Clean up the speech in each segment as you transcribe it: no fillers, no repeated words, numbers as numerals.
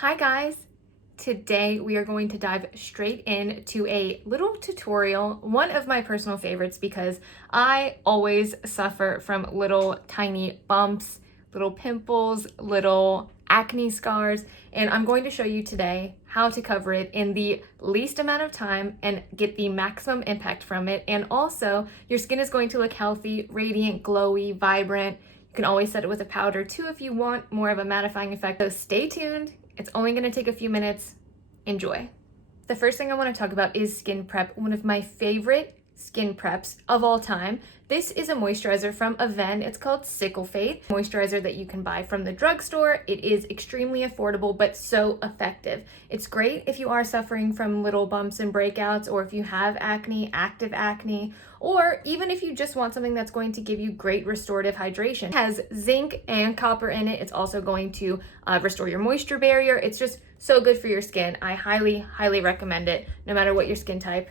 Hi guys! Today we are going to dive straight into a little tutorial, one of my personal favorites because I always suffer from little tiny bumps, little pimples, little acne scars, and I'm going to show you today how to cover it in the least amount of time and get the maximum impact from it. And also your skin is going to look healthy, radiant, glowy, vibrant. You can always set it with a powder too if you want more of a mattifying effect. So stay tuned. It's only going to take a few minutes. Enjoy. The first thing I want to talk about is skin prep, one of my favorite skin preps of all time. This is a moisturizer from Avène. It's called Cicalfate Moisturizer that you can buy from the drugstore. It is extremely affordable, but so effective. It's great if you are suffering from little bumps and breakouts, or if you have acne, active acne, or even if you just want something that's going to give you great restorative hydration. It has zinc and copper in it. It's also going to restore your moisture barrier. It's just so good for your skin. I highly, highly recommend it, no matter what your skin type.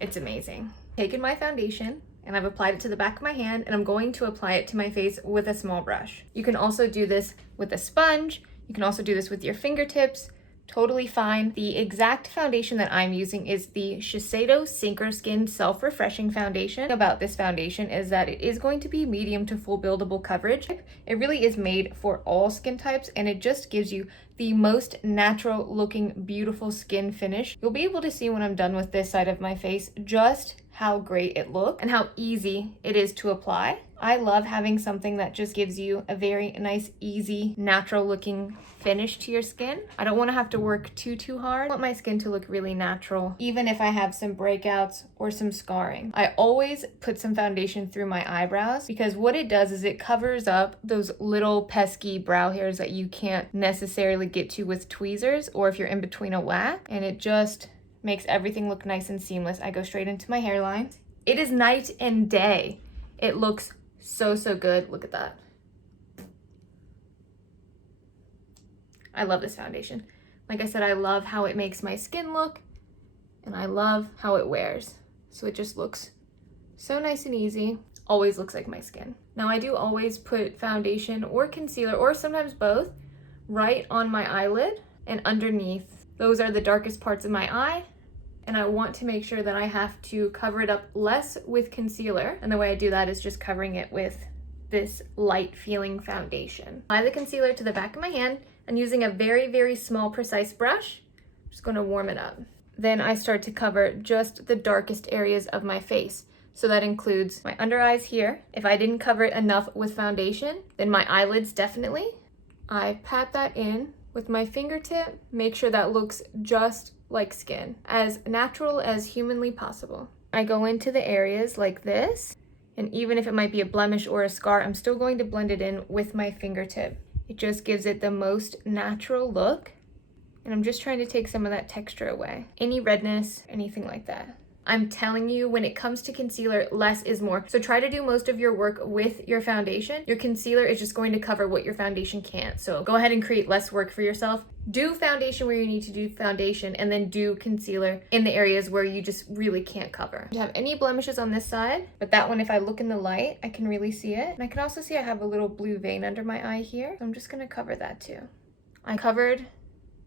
It's amazing. Taken my foundation and I've applied it to the back of my hand, and I'm going to apply it to my face with a small brush. You can also do this with a sponge. You can also do this with your fingertips. Totally fine. The exact foundation that I'm using is the Shiseido Synchro Skin Self-Refreshing Foundation. About this foundation is that it is going to be medium to full buildable coverage. It really is made for all skin types, and it just gives you the most natural looking, beautiful skin finish. You'll be able to see when I'm done with this side of my face just how great it looks and how easy it is to apply. I love having something that just gives you a very nice, easy, natural looking finish to your skin. I don't want to have to work too hard. I want my skin to look really natural, even if I have some breakouts or some scarring. I always put some foundation through my eyebrows because what it does is it covers up those little pesky brow hairs that you can't necessarily get to with tweezers or if you're in between a wax, and it just makes everything look nice and seamless. I go straight into my hairline. It is night and day. It looks so good. Look at that. I love this foundation. Like I said, I love how it makes my skin look, and I love how it wears. So it just looks so nice and easy. Always looks like my skin. Now I do always put foundation or concealer, or sometimes both, right on my eyelid and underneath. Those are the darkest parts of my eye, and I want to make sure that I have to cover it up less with concealer, and the way I do that is just covering it with this light feeling foundation. Apply the concealer to the back of my hand, and using a very small precise brush, I'm just going to warm it up. Then I start to cover just the darkest areas of my face. So that includes my under eyes here. If I didn't cover it enough with foundation, then my eyelids definitely. I pat that in with my fingertip, make sure that looks just like skin, as natural as humanly possible. I go into the areas like this, and even if it might be a blemish or a scar, I'm still going to blend it in with my fingertip. It just gives it the most natural look, and I'm just trying to take some of that texture away. Any redness, anything like that. I'm telling you, when it comes to concealer, less is more. So try to do most of your work with your foundation. Your concealer is just going to cover what your foundation can't. So go ahead and create less work for yourself. Do foundation where you need to do foundation, and then do concealer in the areas where you just really can't cover. I don't have any blemishes on this side, but that one, if I look in the light, I can really see it. And I can also see I have a little blue vein under my eye here. So I'm just gonna cover that too. I covered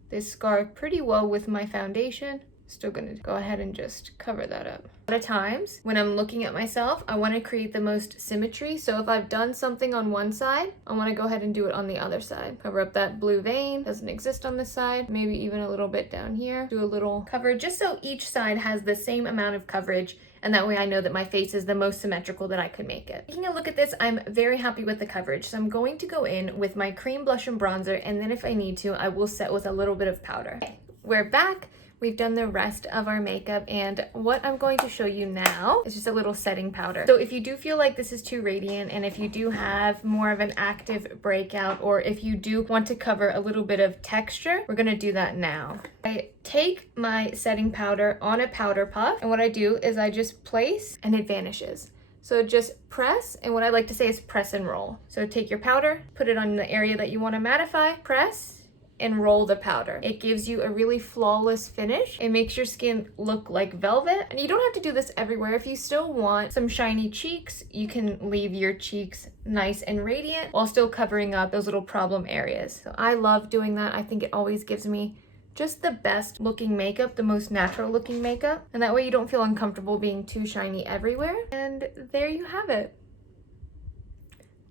this scar pretty well with my foundation. Still gonna go ahead and just cover that up. A lot of times when I'm looking at myself, I want to create the most symmetry. So if I've done something on one side, I want to go ahead and do it on the other side. Cover up that blue vein, doesn't exist on this side, maybe even a little bit down here. Do a little cover just so each side has the same amount of coverage, and that way I know that my face is the most symmetrical that I could make it. Taking a look at this, I'm very happy with the coverage. So I'm going to go in with my cream blush and bronzer, and then if I need to, I will set with a little bit of powder. Okay, we're back. We've done the rest of our makeup, and what I'm going to show you now is just a little setting powder. So if you do feel like this is too radiant, and if you do have more of an active breakout, or if you do want to cover a little bit of texture, we're gonna do that now. I take my setting powder on a powder puff, and what I do is I just place, and it vanishes. So just press, and what I like to say is press and roll. So take your powder, put it on the area that you want to mattify, press, and roll the powder. It gives you a really flawless finish. It makes your skin look like velvet. And you don't have to do this everywhere. If you still want some shiny cheeks, you can leave your cheeks nice and radiant while still covering up those little problem areas. So I love doing that. I think it always gives me just the best looking makeup, the most natural looking makeup. And that way you don't feel uncomfortable being too shiny everywhere. And there you have it.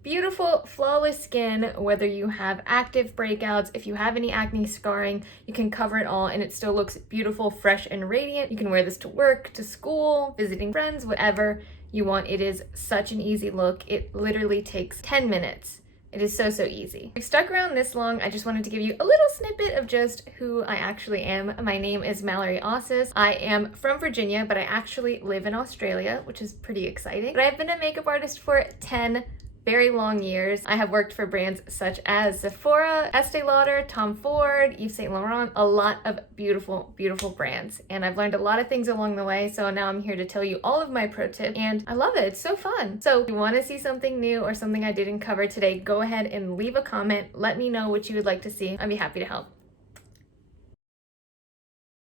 Beautiful, flawless skin, whether you have active breakouts, if you have any acne scarring, you can cover it all and it still looks beautiful, fresh, and radiant. You can wear this to work, to school, visiting friends, whatever you want. It is such an easy look. It literally takes 10 minutes. It is so, so easy. If you've stuck around this long, I just wanted to give you a little snippet of just who I actually am. My name is Mallory Ossis. I am from Virginia, but I actually live in Australia, which is pretty exciting. But I've been a makeup artist for 10 very long years. I have worked for brands such as Sephora, Estee Lauder, Tom Ford, Yves Saint Laurent, a lot of beautiful, beautiful brands. And I've learned a lot of things along the way. So now I'm here to tell you all of my pro tips and I love it. It's so fun. So if you want to see something new or something I didn't cover today, go ahead and leave a comment. Let me know what you would like to see. I'd be happy to help.